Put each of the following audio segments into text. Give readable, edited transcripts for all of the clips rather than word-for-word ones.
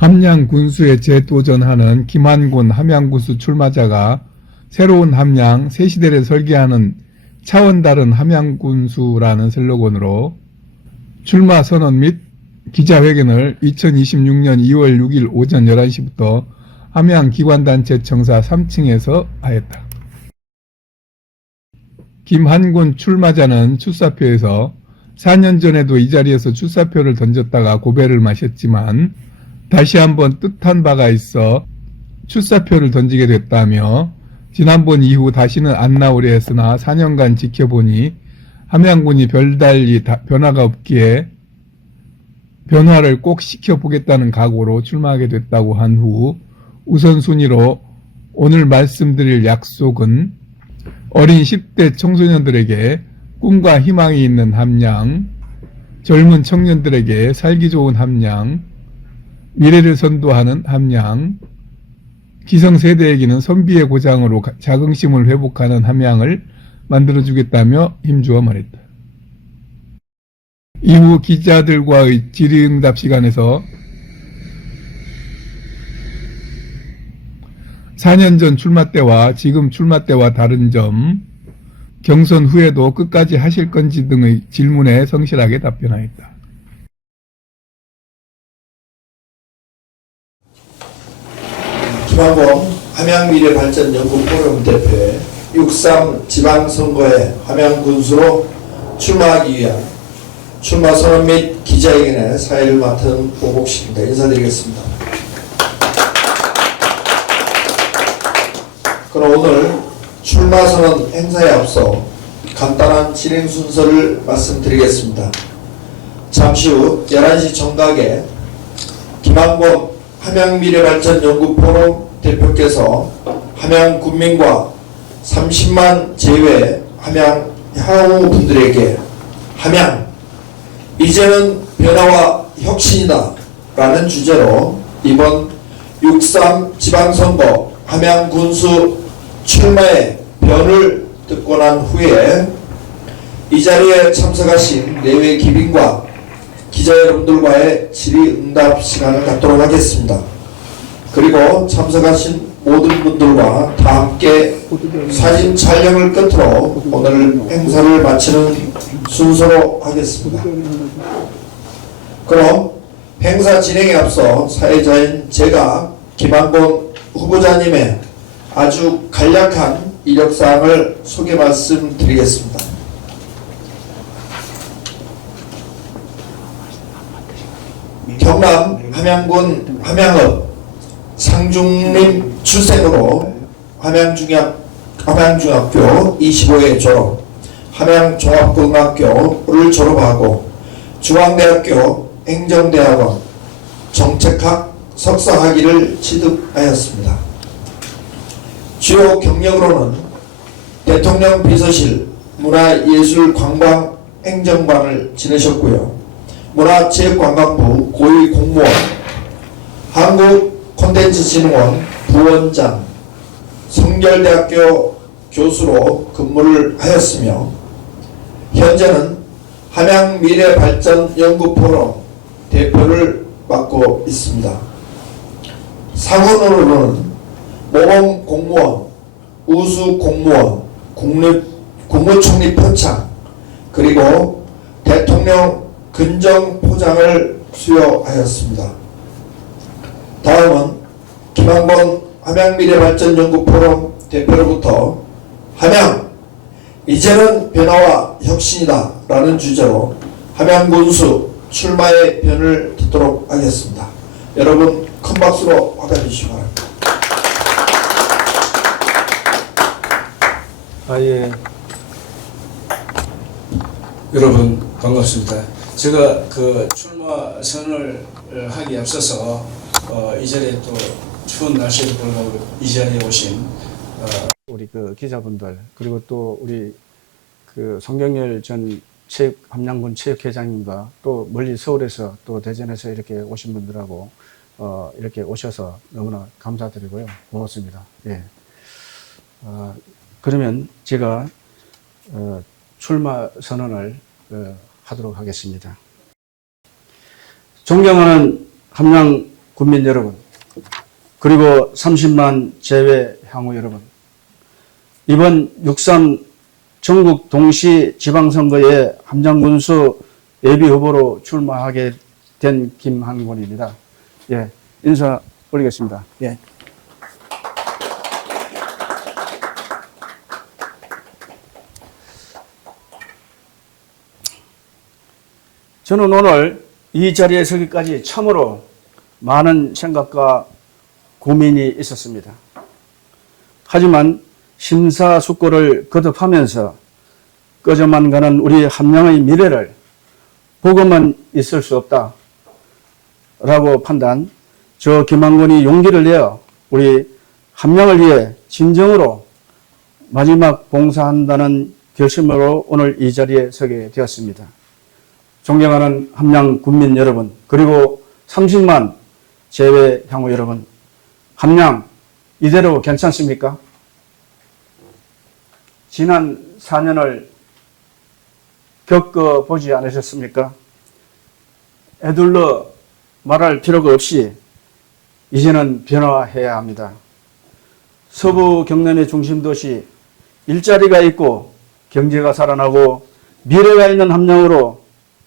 함양 군수에 재도전하는 김한군 함양군수 출마자가 새로운 함양 새시대를 설계하는 차원 다른 함양군수라는 슬로건으로 출마 선언 및 기자회견을 2026년 2월 6일 오전 11시부터 함양기관단체 청사 3층에서 하였다. 김한군 출마자는 출사표에서 4년 전에도 이 자리에서 출사표를 던졌다가 고배를 마셨지만 다시 한번 뜻한 바가 있어 출사표를 던지게 됐다며 지난번 이후 다시는 안 나오려 했으나 4년간 지켜보니 함양군이 별달리 변화가 없기에 변화를 꼭 시켜보겠다는 각오로 출마하게 됐다고 한 후 우선순위로 오늘 말씀드릴 약속은 어린 10대 청소년들에게 꿈과 희망이 있는 함양, 젊은 청년들에게 살기 좋은 함양, 미래를 선도하는 함양, 기성세대에게는 선비의 고장으로 자긍심을 회복하는 함양을 만들어주겠다며 힘주어 말했다. 이후 기자들과의 질의응답 시간에서 4년 전 출마 때와 지금 출마 때와 다른 점, 경선 후에도 끝까지 하실 건지 등의 질문에 성실하게 답변하였다. 김한범 함양미래발전연구포럼 대표의 6.3 지방선거에 함양군수로 출마하기 위한 출마선언 및 기자회견의 사회를 맡은 오복식입니다. 인사드리겠습니다. 그럼 오늘 출마선언 행사에 앞서 간단한 진행 순서를 말씀드리겠습니다. 잠시 후 11시 정각에 김한범 함양미래발전연구포럼 대표께서 함양군민과 30만 제외 함양 향후 분들에게 함양 이제는 변화와 혁신이다 라는 주제로 이번 6.3 지방선거 함양군수 출마의 변을 듣고 난 후에 이 자리에 참석하신 내외 기빈과 기자 여러분들과의 질의응답 시간을 갖도록 하겠습니다. 그리고 참석하신 모든 분들과 다 함께 사진 촬영을 끝으로 오늘 행사를 마치는 순서로 하겠습니다. 그럼 행사 진행에 앞서 사회자인 제가 김한범 후보자님의 아주 간략한 이력사항을 소개 말씀드리겠습니다. 경남 함양군 함양읍 상중림 출생으로 함양중학교 25회 졸업, 함양종합고등학교를 졸업하고 중앙대학교 행정대학원 정책학 석사학위를 취득하였습니다. 주요 경력으로는 대통령 비서실 문화예술관광행정관을 지내셨고요. 문화체육관광부 고위공무원, 한국콘텐츠진흥원 부원장, 성결대학교 교수로 근무를 하였으며 현재는 함양미래발전연구포럼 대표를 맡고 있습니다. 상원으로는 모범공무원, 우수공무원, 국무총리 표창, 그리고 대통령 근정포장을 수여하였습니다. 다음은 김한범 함양미래발전연구포럼 대표로부터 함양 이제는 변화와 혁신이다 라는 주제로 함양군수 출마의 변을 듣도록 하겠습니다. 여러분 큰 박수로 받아주시기 바랍니다. 예. 여러분 반갑습니다. 제가 그 출마 선언을 하기 앞서서 이 자리에 또 추운 날씨에도 불구하고 이 자리에 오신 우리 그 기자분들 그리고 또 우리 그 송경열 전 함양군 체육회장님과 또 멀리 서울에서 또 대전에서 이렇게 오신 분들하고 이렇게 오셔서 너무나 감사드리고요. 고맙습니다. 예. 그러면 제가 출마 선언을 하도록 하겠습니다. 존경하는 함양 군민 여러분, 그리고 30만 제외 향후 여러분, 이번 6.3 전국 동시 지방선거에 함장군수 예비후보로 출마하게 된 김한곤입니다. 예, 인사 올리겠습니다. 예. 저는 오늘 이 자리에 서기까지 참으로 많은 생각과 고민이 있었습니다. 하지만 심사숙고를 거듭하면서 꺼져만 가는 우리 함량의 미래를 보고만 있을 수 없다라고 판단, 저 김한곤이 용기를 내어 우리 함량을 위해 진정으로 마지막 봉사한다는 결심으로 오늘 이 자리에 서게 되었습니다. 존경하는 함량 군민 여러분, 그리고 30만 제외 향후 여러분, 함량 이대로 괜찮습니까? 지난 4년을 겪어보지 않으셨습니까? 애둘러 말할 필요가 없이 이제는 변화해야 합니다. 서부 경남의 중심도시, 일자리가 있고 경제가 살아나고 미래가 있는 함량으로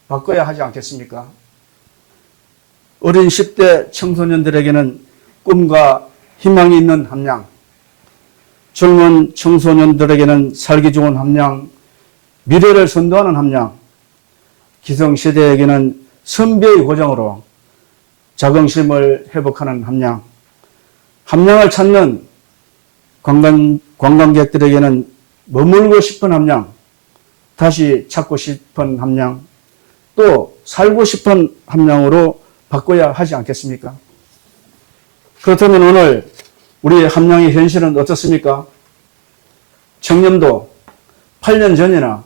바꿔야 하지 않겠습니까? 어린 10대 청소년들에게는 꿈과 희망이 있는 함량, 젊은 청소년들에게는 살기 좋은 함량, 미래를 선도하는 함량, 기성세대에게는 선비의 고장으로 자긍심을 회복하는 함량, 함량을 찾는 관광객들에게는 머물고 싶은 함량, 다시 찾고 싶은 함량, 또 살고 싶은 함량으로 바꿔야 하지 않겠습니까? 그렇다면 오늘 우리의 함량의 현실은 어떻습니까? 청렴도 8년 전이나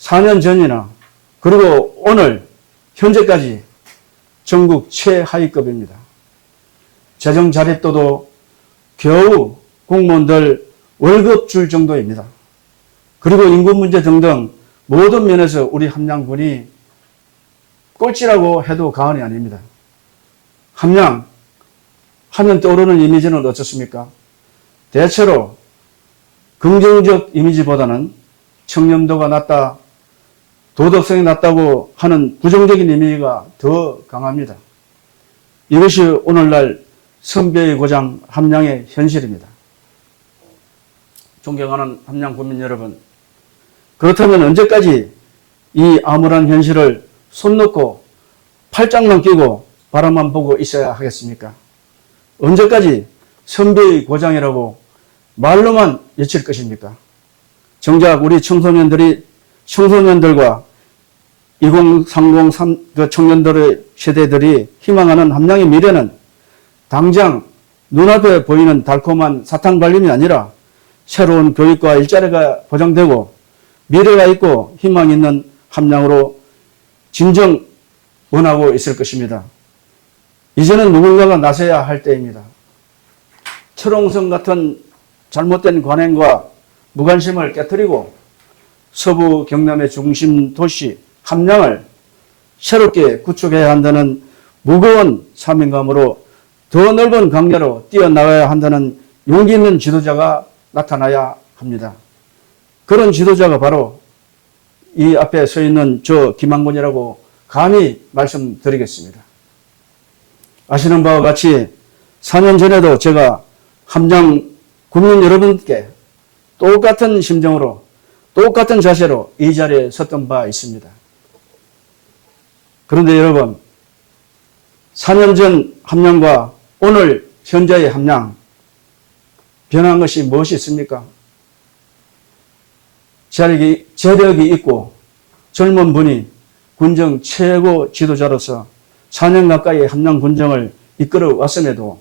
4년 전이나 그리고 오늘 현재까지 전국 최하위급입니다. 재정 자립도도 겨우 공무원들 월급 줄 정도입니다. 그리고 인구 문제 등등 모든 면에서 우리 함량군이 꼴찌라고 해도 과언이 아닙니다. 함량 하면 떠오르는 이미지는 어떻습니까? 대체로 긍정적 이미지보다는 청렴도가 낮다, 도덕성이 낮다고 하는 부정적인 이미지가 더 강합니다. 이것이 오늘날 선배의 고장 함량의 현실입니다. 존경하는 함량 국민 여러분, 그렇다면 언제까지 이 암울한 현실을 손 놓고 팔짱만 끼고 바라만 보고 있어야 하겠습니까? 언제까지 선배의 고장이라고 말로만 외칠 것입니까? 정작 우리 청소년들과 2030 청년들의 세대들이 희망하는 함량의 미래는 당장 눈앞에 보이는 달콤한 사탕발림이 아니라 새로운 교육과 일자리가 보장되고 미래가 있고 희망 있는 함량으로 진정 원하고 있을 것입니다. 이제는 누군가가 나서야 할 때입니다. 철옹성 같은 잘못된 관행과 무관심을 깨뜨리고 서부 경남의 중심 도시 함량을 새롭게 구축해야 한다는 무거운 사명감으로 더 넓은 강야로 뛰어나가야 한다는 용기 있는 지도자가 나타나야 합니다. 그런 지도자가 바로 이 앞에 서 있는 저 김한곤이라고 감히 말씀드리겠습니다. 아시는 바와 같이 4년 전에도 제가 함장 국민 여러분께 똑같은 심정으로 똑같은 자세로 이 자리에 섰던 바 있습니다. 그런데 여러분, 4년 전 함량과 오늘 현재의 함량 변한 것이 무엇이 있습니까? 재력이 있고 젊은 분이 군정 최고 지도자로서 4년 가까이 함량 군정을 이끌어 왔음에도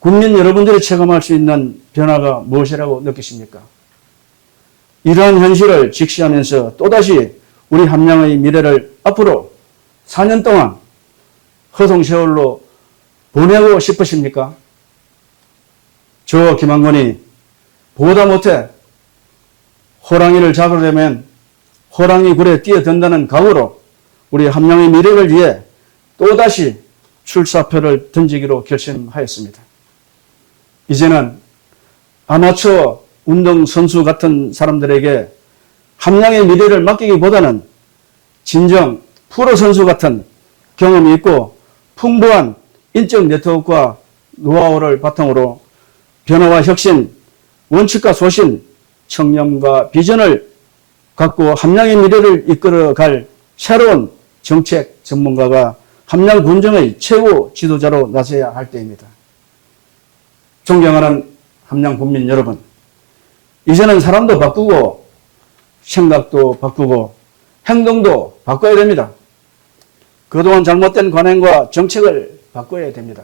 국민 여러분들이 체감할 수 있는 변화가 무엇이라고 느끼십니까? 이러한 현실을 직시하면서 또다시 우리 함량의 미래를 앞으로 4년 동안 허송세월로 보내고 싶으십니까? 저 김한곤이 보다 못해 호랑이를 잡으려면 호랑이 굴에 뛰어든다는 각오로 우리 함량의 미래를 위해 또다시 출사표를 던지기로 결심하였습니다. 이제는 아마추어 운동선수 같은 사람들에게 함량의 미래를 맡기기보다는 진정 프로 선수 같은 경험이 있고 풍부한 인적 네트워크와 노하우를 바탕으로 변화와 혁신, 원칙과 소신, 청렴과 비전을 갖고 함량의 미래를 이끌어갈 새로운 정책 전문가가 함량 군정의 최고 지도자로 나서야 할 때입니다. 존경하는 함량 국민 여러분, 이제는 사람도 바꾸고 생각도 바꾸고 행동도 바꿔야 됩니다. 그동안 잘못된 관행과 정책을 바꿔야 됩니다.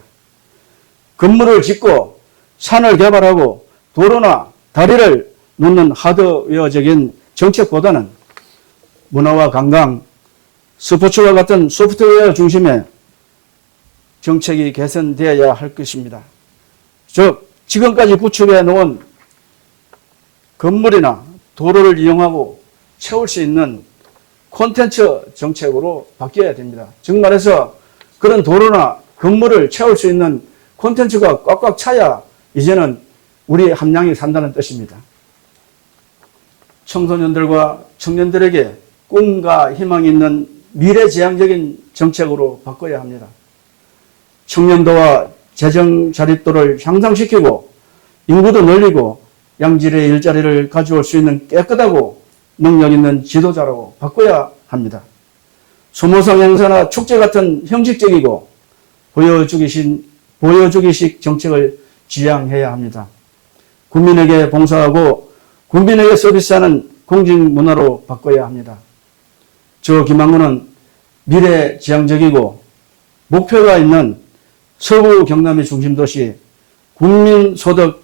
건물을 짓고 산을 개발하고 도로나 다리를 놓는 하드웨어적인 정책보다는 문화와 관광, 스포츠와 같은 소프트웨어 중심의 정책이 개선되어야 할 것입니다. 즉 지금까지 구축해 놓은 건물이나 도로를 이용하고 채울 수 있는 콘텐츠 정책으로 바뀌어야 됩니다. 즉 말해서 그런 도로나 건물을 채울 수 있는 콘텐츠가 꽉꽉 차야 이제는 우리 함량이 산다는 뜻입니다. 청소년들과 청년들에게 꿈과 희망이 있는 미래지향적인 정책으로 바꿔야 합니다. 청년도와 재정 자립도를 향상시키고 인구도 늘리고 양질의 일자리를 가져올 수 있는 깨끗하고 능력 있는 지도자라고 바꿔야 합니다. 소모성 행사나 축제 같은 형식적이고 보여주기식 정책을 지향해야 합니다. 국민에게 봉사하고 국민에게 서비스하는 공직 문화로 바꿔야 합니다. 저 김항구는 미래지향적이고 목표가 있는 서구 경남의 중심도시 국민소득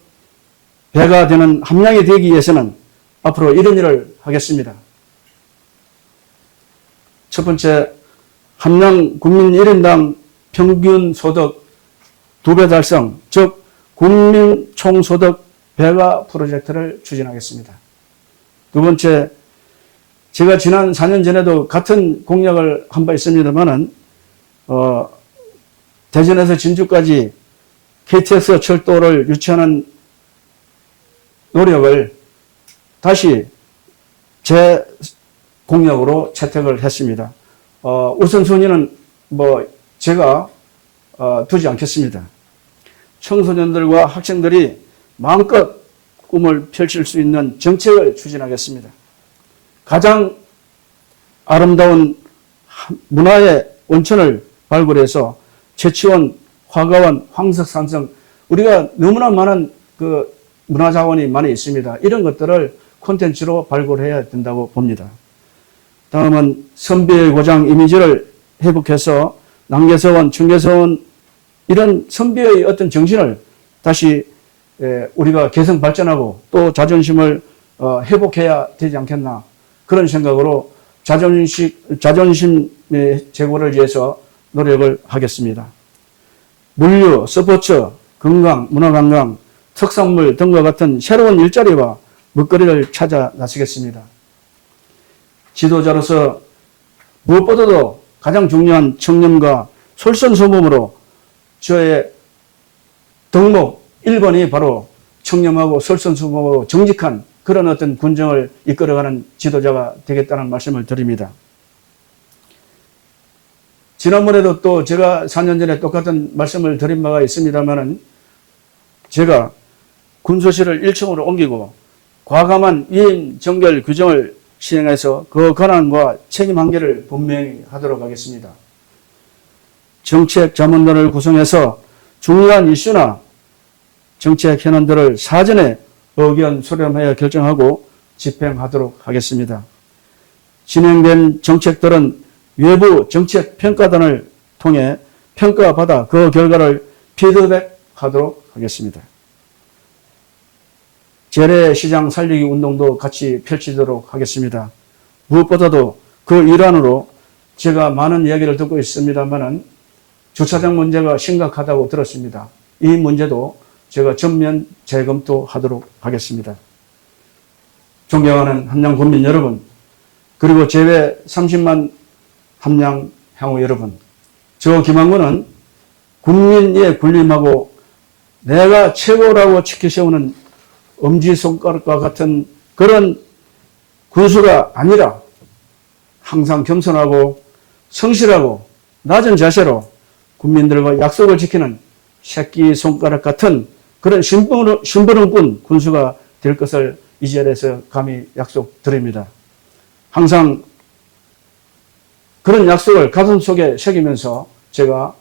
배가 되는 함량이 되기 위해서는 앞으로 이런 일을 하겠습니다. 첫 번째, 함량 국민 1인당 평균 소득 2배 달성, 즉 국민 총소득 배가 프로젝트를 추진하겠습니다. 두 번째, 제가 지난 4년 전에도 같은 공약을 한 바 있습니다만은 대전에서 진주까지 KTX 철도를 유치하는 노력을 다시 제 공약으로 채택을 했습니다. 우선순위는 제가 두지 않겠습니다. 청소년들과 학생들이 마음껏 꿈을 펼칠 수 있는 정책을 추진하겠습니다. 가장 아름다운 문화의 원천을 발굴해서 채취원, 화가원, 황석산성, 우리가 너무나 많은 그 문화자원이 많이 있습니다. 이런 것들을 콘텐츠로 발굴해야 된다고 봅니다. 다음은 선비의 고장 이미지를 회복해서 남계서원, 청계서원 이런 선비의 어떤 정신을 다시 우리가 개선 발전하고 또 자존심을 회복해야 되지 않겠나 그런 생각으로 자존심의 제고를 위해서 노력을 하겠습니다. 물류, 스포츠, 건강, 문화관광, 특산물 등과 같은 새로운 일자리와 먹거리를 찾아 나서겠습니다. 지도자로서 무엇보다도 가장 중요한 청렴과 솔선수범으로 저의 덕목 1번이 바로 청렴하고 솔선수범하고 정직한 그런 어떤 군정을 이끌어가는 지도자가 되겠다는 말씀을 드립니다. 지난번에도 또 제가 4년 전에 똑같은 말씀을 드린 바가 있습니다만은 제가 군소실을 1층으로 옮기고 과감한 위임 정결 규정을 시행해서 그 권한과 책임 한계를 분명히 하도록 하겠습니다. 정책 자문단을 구성해서 중요한 이슈나 정책 현안들을 사전에 의견 수렴하여 결정하고 집행하도록 하겠습니다. 진행된 정책들은 외부 정책 평가단을 통해 평가받아 그 결과를 피드백하도록 하겠습니다. 재래시장 살리기 운동도 같이 펼치도록 하겠습니다. 무엇보다도 그 일환으로 제가 많은 이야기를 듣고 있습니다만은 주차장 문제가 심각하다고 들었습니다. 이 문제도 제가 전면 재검토하도록 하겠습니다. 존경하는 함량 국민 여러분, 그리고 제외 30만 함량 향후 여러분, 저 김항구는 국민의 군림하고 내가 최고라고 지켜세우는 엄지손가락과 같은 그런 군수가 아니라 항상 겸손하고 성실하고 낮은 자세로 국민들과 약속을 지키는 새끼손가락 같은 그런 심부름꾼 군수가 될 것을 이 자리에서 감히 약속드립니다. 항상 그런 약속을 가슴속에 새기면서 제가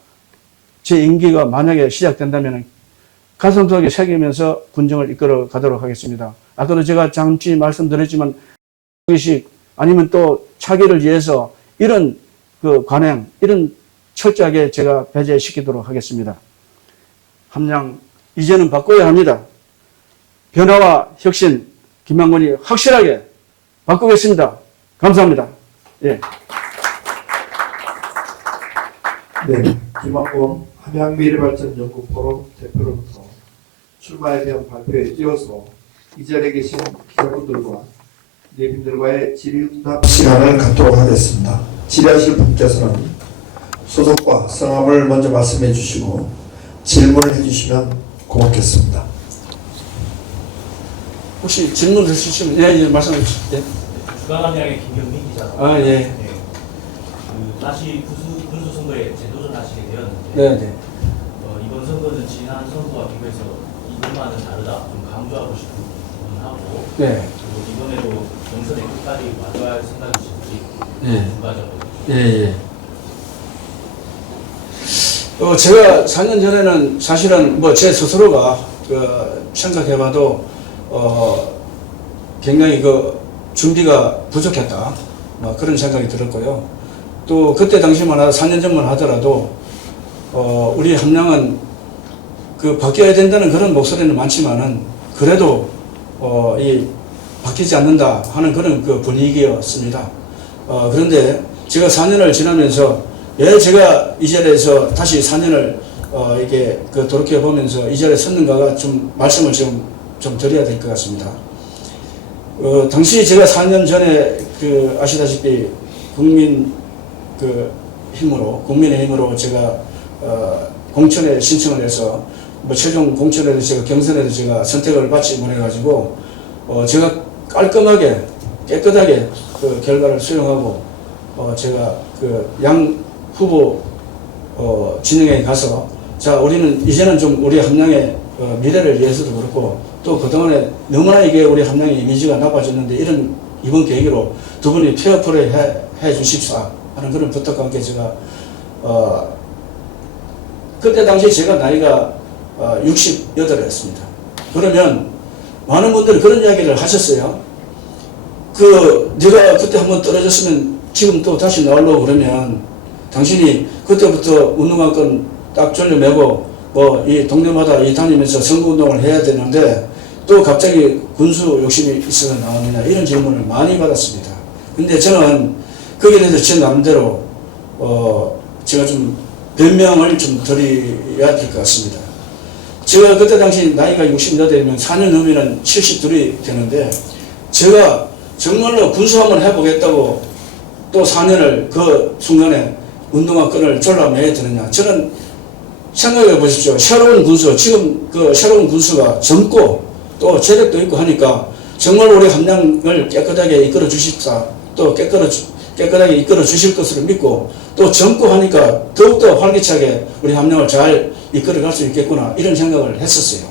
제 임기가 만약에 시작된다면 가슴속에 새기면서 군정을 이끌어 가도록 하겠습니다. 아까도 제가 잠시 말씀드렸지만 아니면 또 차기를 위해서 이런 그 관행, 이런 철저하게 제가 배제시키도록 하겠습니다. 함량 이제는 바꿔야 합니다. 변화와 혁신 김만곤이 확실하게 바꾸겠습니다. 감사합니다. 예. 네, 김만곤 함양미래발전연구 포럼 대표로부터 출마에 대한 발표에 이어서 이 자리에 계신 기자분들과 내빈들과의 질의응답 시간을 갖도록 하겠습니다. 질의하실 분께서는 소속과 성함을 먼저 말씀해 주시고 질문을 해주시면 고맙겠습니다. 혹시 질문 있으시면 예, 말씀해 주시죠. 예. 주간함량의 김경민 기자가 아, 예. 네. 그 다시 군수 선거에 재도전하시게 되었는데 네, 네. 이번 선거는 지난 선거와 비교해서 이번만은 다르다 좀 강조하고 싶은 부분하고 네. 그리고 이번에도 경선에 끝까지 와줘야 할 생각이신지 예. 궁금하죠. 예, 예. 제가 4년 전에는 사실은 뭐 제 스스로가 생각해봐도 굉장히 준비가 부족했다. 그런 생각이 들었고요. 또 그때 당시만 하더라도 4년 전만 하더라도 우리 함량은 바뀌어야 된다는 그런 목소리는 많지만은 그래도 이 바뀌지 않는다 하는 그런 분위기였습니다. 그런데 제가 4년을 지나면서 왜 제가 이 자리에서 다시 4년을 이게 돌이켜 보면서 이 자리에 섰는가가 좀 말씀을 좀 드려야 될 것 같습니다. 당시 제가 4년 전에 아시다시피 국민의 힘으로 제가 공천에 신청을 해서 최종 공천에도 제가 경선에도 제가 선택을 받지 못해가지고 제가 깔끔하게 깨끗하게 결과를 수용하고 제가 양 후보 진영에 가서 자 우리는 이제는 좀 우리 함량의 미래를 위해서도 그렇고 또 그동안에 너무나 이게 우리 함량의 이미지가 나빠졌는데 이번 계기로 두 분이 페어플레이 해 주십사 하는 그런 부탁과 함께 제가 그때 당시 제가 나이가 68이었습니다. 그러면 많은 분들이 그런 이야기를 하셨어요. 네가 그때 한번 떨어졌으면 지금 또 다시 나오려고 그러면 당신이 그때부터 운동화끈 딱 졸려매고 이 동네마다 다니면서 선거운동을 해야 되는데 또 갑자기 군수 욕심이 있어서 나오느냐 이런 질문을 많이 받았습니다. 근데 저는 거기에 대해서 제 나름대로 제가 좀 변명을 좀 드려야 될 것 같습니다. 제가 그때 당시 나이가 68이면 4년 후면 72이 되는데 제가 정말로 군수 한번 해보겠다고 또 4년을 그 순간에 운동화끈을 졸라매야 되느냐. 저는 생각해 보십시오. 새로운 군수, 지금 새로운 군수가 젊고 또 재력도 있고 하니까 정말 우리 함량을 깨끗하게 이끌어 주십사. 또 깨끗하게 이끌어 주실 것으로 믿고 또 젊고 하니까 더욱더 활기차게 우리 함량을 잘 이끌어 갈 수 있겠구나. 이런 생각을 했었어요.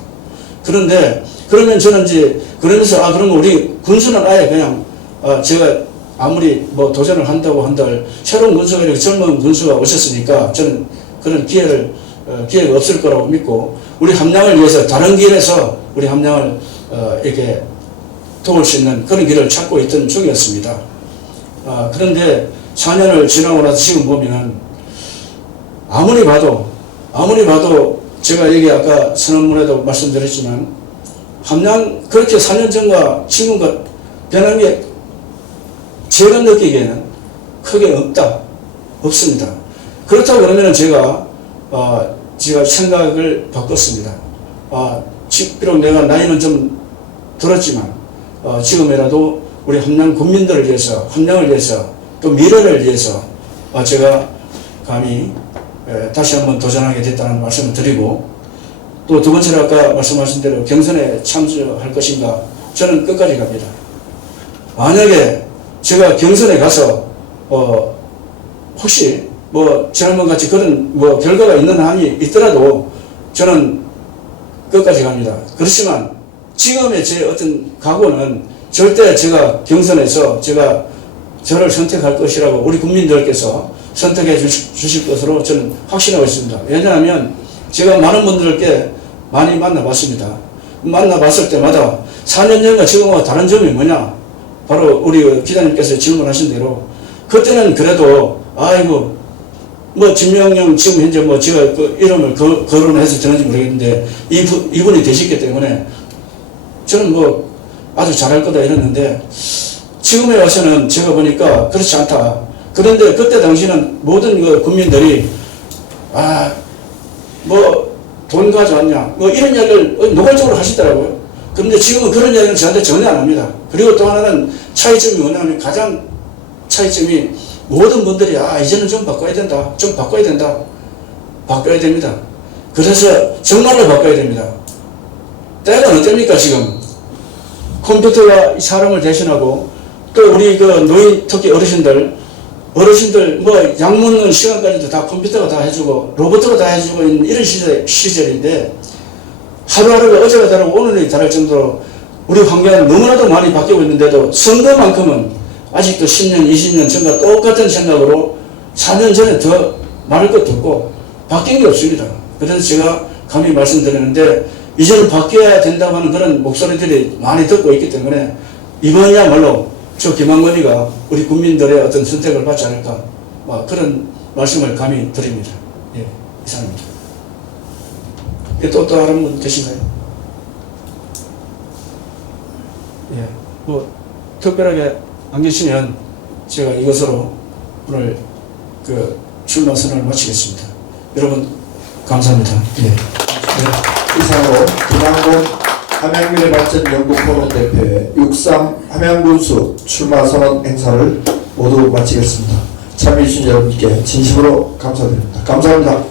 그런데 그러면 저는 이제 그러면서 그러면 우리 군수는 아예 그냥 제가 아무리 도전을 한다고 한들 새로운 군수가 이렇게 젊은 군수가 오셨으니까 저는 그런 기회가 없을 거라고 믿고 우리 함량을 위해서 다른 길에서 우리 함량을 이렇게 도울 수 있는 그런 길을 찾고 있던 중이었습니다. 그런데 4년을 지나고 나서 지금 보면은 아무리 봐도 제가 여기 아까 선언문에도 말씀드렸지만 함량 그렇게 4년 전과 지금과 변한 게 제가 느끼기에는 크게 없습니다. 그렇다고 그러면 제가 생각을 바꿨습니다. 비록 내가 나이는 좀 들었지만 지금이라도 우리 함량 국민들을 위해서 함량을 위해서 또 미래를 위해서 제가 감히 다시 한번 도전하게 됐다는 말씀을 드리고, 또 두 번째로 아까 말씀하신 대로 경선에 참여할 것인가, 저는 끝까지 갑니다. 만약에 제가 경선에 가서 혹시 지난번같이 그런 결과가 있는 한이 있더라도 저는 끝까지 갑니다. 그렇지만 지금의 제 어떤 각오는 절대 제가 경선에서 제가 저를 선택할 것이라고 우리 국민들께서 선택해 주실 것으로 저는 확신하고 있습니다. 왜냐하면 제가 많은 분들께 많이 만나봤습니다. 만나봤을 때마다 4년 전과 지금과 다른 점이 뭐냐? 바로 우리 기자님께서 질문하신 대로 그때는 그래도 아이고 진명영 지금 현재 제가 그 이름을 거론해서 되는지 모르겠는데 이분이 되셨기 때문에 저는 아주 잘할 거다 이랬는데 지금에 와서는 제가 보니까 그렇지 않다. 그런데 그때 당시는 모든 그 국민들이 돈 가져왔냐 이런 이야기를 노골적으로 하시더라고요. 그런데 지금은 그런 이야기는 저한테 전혀 안 합니다. 그리고 또 하나는 차이점이 뭐냐면 가장 차이점이 모든 분들이 이제는 좀 바꿔야 된다. 좀 바꿔야 된다. 바꿔야 됩니다. 그래서 정말로 바꿔야 됩니다. 때가 어떻습니까 지금. 컴퓨터가 사람을 대신하고 또 우리 그 노인 특히 어르신들 약 먹는 시간까지도 다 컴퓨터가 다 해주고 로봇으로 다 해주고 있는 이런 시절인데 하루하루가 어제가 다르고 오늘이 다를 정도로 우리 환경은 너무나도 많이 바뀌고 있는데도 선거만큼은 아직도 10년, 20년 전과 똑같은 생각으로 4년 전에 더 말할 것도 없고 바뀐 게 없습니다. 그래서 제가 감히 말씀드리는데 이제는 바뀌어야 된다고 하는 그런 목소리들이 많이 듣고 있기 때문에 이번이야말로 저 김한건이가 우리 국민들의 어떤 선택을 받지 않을까 그런 말씀을 감히 드립니다. 예, 이상입니다. 또 다른 분 계신가요? 예, 특별하게 안 계시면 제가 이것으로 오늘 그 출마 선언을 마치겠습니다. 여러분 감사합니다. 예. 이상으로 김한건 함양미래발전연구포럼 대표의 6.3 함양군수 출마선언 행사를 모두 마치겠습니다. 참여해주신 여러분께 진심으로 감사드립니다. 감사합니다.